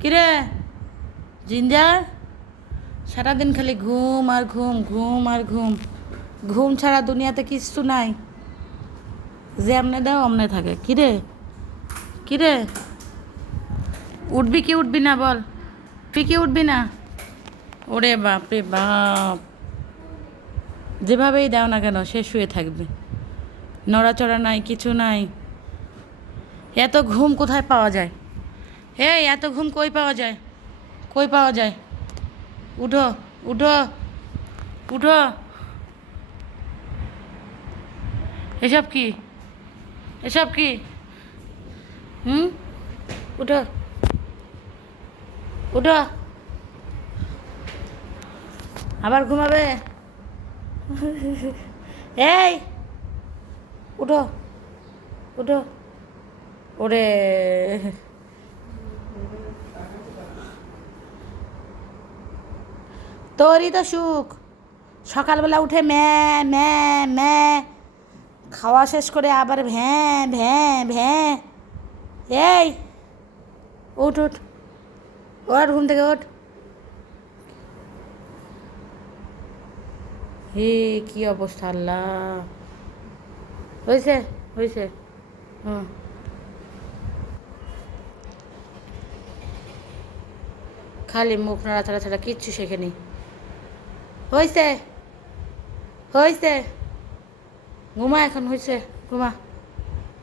কিরে জিঞ্জার, সারাদিন খালি ঘুম আর ঘুম, ঘুম আর ঘুম, ঘুম ছাড়া দুনিয়াতে কিচ্ছু নাই। যে আমনে দাও অমনে থাকে। কিরে কিরে, উঠবি কি উঠবি না বল, তুই কি উঠবি না? ওরে বাপ রে বাপ, যেভাবেই দাও না কেন সে শুয়ে থাকবে, নড়াচড়া নাই, কিছু নাই। এত ঘুম কোথায় পাওয়া যায়? এই এত ঘুম কই পাওয়া যায়? কই পাওয়া যায়? উঠো, উঠো, উঠো। এসব কি? এসব কি? হুম, উঠো, উঠো। আবার ঘুমাবে? এই উঠো, উঠো। ওরে, তোরই তো সুখ, সকালবেলা উঠে ম্যা ম্যা ম্যা, খাওয়া শেষ করে আবার ভ্যাঁ ভ্যাঁ ভ্যাঁ। এই উঠ উঠ, ওঠ ঘুম থেকে ওঠ। হে কি অবস্থা আল্লাহ! হয়েছে, হয়েছে। হুম, খালি মুখ নাড়াচাড়া ছাড়া কিচ্ছু শেখেনি। হয়েছে, হয়েছে, ঘুমা এখন, হয়েছে, ঘুমা।